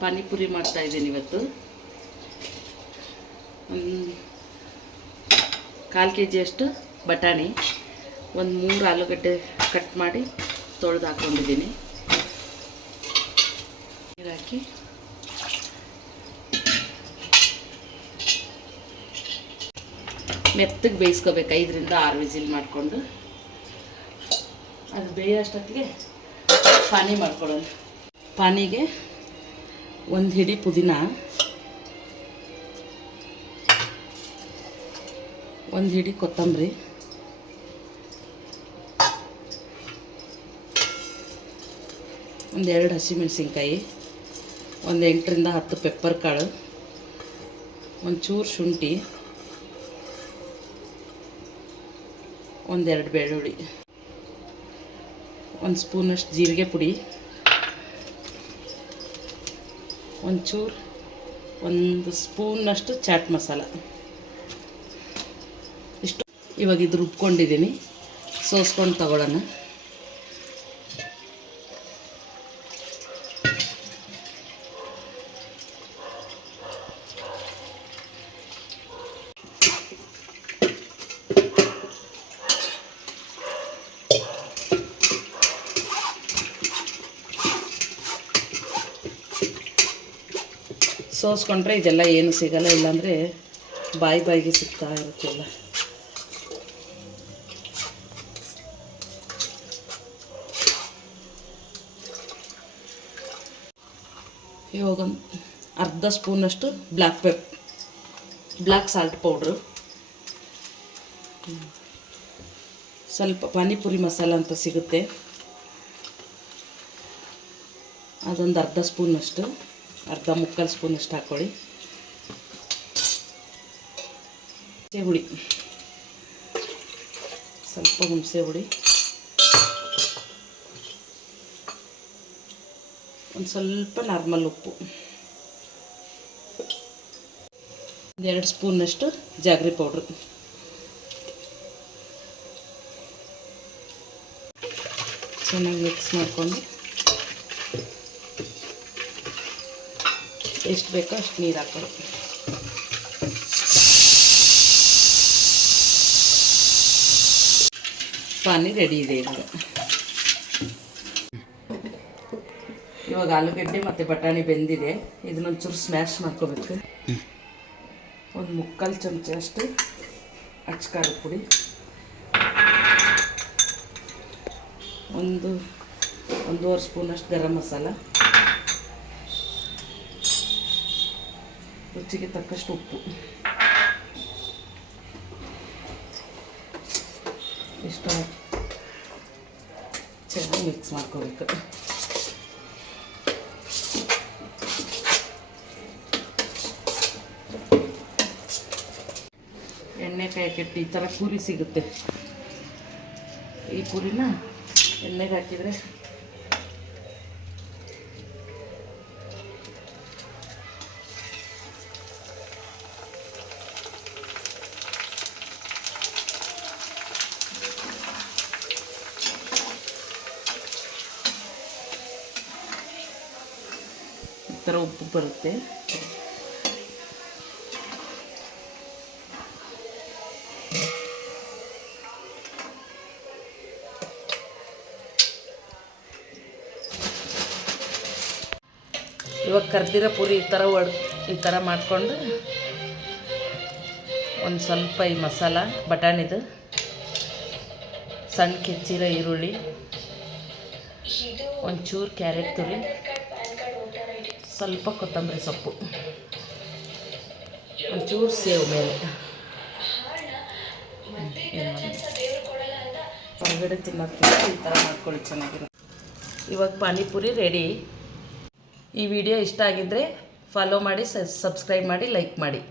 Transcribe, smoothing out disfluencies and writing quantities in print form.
ಪಾನಿಪುರಿ ಮಾಡ್ತಾಯಿದ್ದೀನಿ ಇವತ್ತು. ಒಂದು 1/4 kg ಅಷ್ಟು ಬಟಾಣಿ, ಒಂದು 3 ಆಲೂಗಡ್ಡೆ ಕಟ್ ಮಾಡಿ ತೊಳೆದು ಹಾಕ್ಕೊಂಡಿದ್ದೀನಿ. ನೀರು ಹಾಕಿ ಮೆತ್ತಗೆ ಬೇಯಿಸ್ಕೋಬೇಕು. 5ರಿಂದ 6 ವಿಸಿಲ್ ಮಾಡಿಕೊಂಡು ಅದು ಬೇಯೋಷ್ಟೊತ್ತಿಗೆ ಪಾನಿ ಮಾಡ್ಕೊಳ್ಳೋಣ. ಪಾನಿಗೆ 1 ಹಿಡಿ ಪುದೀನ, 1 ಹಿಡಿ ಕೊತ್ತಂಬರಿ, 2 ಹಸಿಮೆಣಸಿನ್ಕಾಯಿ, 8ರಿಂದ 10 ಪೆಪ್ಪರ್ ಕಾಳು, ಒಂಚೂರು ಶುಂಠಿ, 2 ಬೆಳ್ಳುಳ್ಳಿ, 1 ಸ್ಪೂನಷ್ಟು ಜೀರಿಗೆ ಪುಡಿ, ಒಂಚೂರು 1 ಸ್ಪೂನಷ್ಟು ಚಾಟ್ ಮಸಾಲ. ಇಷ್ಟು ಇವಾಗ ಇದು ರುಬ್ಕೊಂಡಿದ್ದೀನಿ. ಸೋಸ್ಕೊಂಡು ತಗೊಳ್ಳೋಣ. ಸೋಸ್ಕೊಂಡ್ರೆ ಇದೆಲ್ಲ ಏನು ಸಿಗಲ್ಲ, ಇಲ್ಲಾಂದರೆ ಬಾಯಿಗೆ ಸಿಗ್ತಾ ಇರುತ್ತೆಲ್ಲ. ಇವಾಗ ಒಂದು ಅರ್ಧ ಸ್ಪೂನಷ್ಟು ಬ್ಲ್ಯಾಕ್ ಸಾಲ್ಟ್ ಪೌಡ್ರು, ಸ್ವಲ್ಪ ಪಾನಿಪುರಿ ಮಸಾಲ ಅಂತ ಸಿಗುತ್ತೆ, ಅದೊಂದು ಅರ್ಧ ಸ್ಪೂನಷ್ಟು, ಮುಕ್ಕಾಲು ಸ್ಪೂನಷ್ಟು ಹಾಕ್ಕೊಳ್ಳಿ. ಹುಣಸೆ ಹುಳಿ, ಸ್ವಲ್ಪ ಹುಣಸೆ ಹುಳಿ, ಒಂದು ಸ್ವಲ್ಪ ನಾರ್ಮಲ್ ಉಪ್ಪು, 2 ಸ್ಪೂನಷ್ಟು ಜಾಗ್ರಿ ಪೌಡ್ರು, ಚೆನ್ನಾಗಿ ಮಿಕ್ಸ್ ಮಾಡಿಕೊಂಡು ಎಷ್ಟು ಬೇಕೋ ಅಷ್ಟು ನೀರು ಹಾಕೋದು. ಪಾನಿ ರೆಡಿ ಇದೆ. ಇವಾಗ ಆಲೂಗಡ್ಡೆ ಮತ್ತು ಬಟಾಣಿ ಬೆಂದಿದೆ. ಇದನ್ನೊಂಚೂರು ಸ್ಮ್ಯಾಶ್ ಮಾಡ್ಕೋಬೇಕು. ಒಂದು ಮುಕ್ಕಾಲು ಚಮಚ ಅಷ್ಟು ಅಚ್ಕಾರದ ಪುಡಿ, ಒಂದೂವರೆ ಸ್ಪೂನಷ್ಟು ಗರಂ ಮಸಾಲ, ರುಚಿಗೆ ತಕ್ಕಷ್ಟು ಉಪ್ಪು, ಇಷ್ಟು ಚೆನ್ನಾಗಿ ಮಿಕ್ಸ್ ಮಾಡ್ಕೋಬೇಕು. ಎಣ್ಣೆ ಕಾಯಕ್ಕಿಟ್ಟು ಈ ಥರ ಪೂರಿ ಸಿಗುತ್ತೆ. ಈ ಪೂರಿನ ಎಣ್ಣೆಗೆ ಹಾಕಿದರೆ ಈ ಥರ ಉಪ್ಪು ಬರುತ್ತೆ. ಇವಾಗ ಕರ್ದಿರೋ ಪೂರಿ ಈ ಥರ ಮಾಡಿಕೊಂಡು ಒಂದು ಸ್ವಲ್ಪ ಈ ಮಸಾಲ ಬಟಾಣಿದು, ಸಣ್ಣ ಹೆಚ್ಚಿರೋ ಈರುಳ್ಳಿ, ಒಂಚೂರು ಕ್ಯಾರೆಟ್ ತುರಿ, ಸ್ವಲ್ಪ ಕೊತ್ತಂಬರಿ ಸೊಪ್ಪು, ಒಂಚೂರು ಸೇವು ಮೇಲೆ, ಹೊರಗಡೆ ತಿನ್ನೋದಕ್ಕಿಂತ ಈ ಥರ ಮಾಡ್ಕೊಳ್ಳಿ, ಚೆನ್ನಾಗಿರೋ. ಇವಾಗ ಪಾನಿಪುರಿ ರೆಡಿ. ಈ ವಿಡಿಯೋ ಇಷ್ಟ ಆಗಿದ್ದರೆ ಫಾಲೋ ಮಾಡಿ, ಸಬ್ಸ್ಕ್ರೈಬ್ ಮಾಡಿ, ಲೈಕ್ ಮಾಡಿ.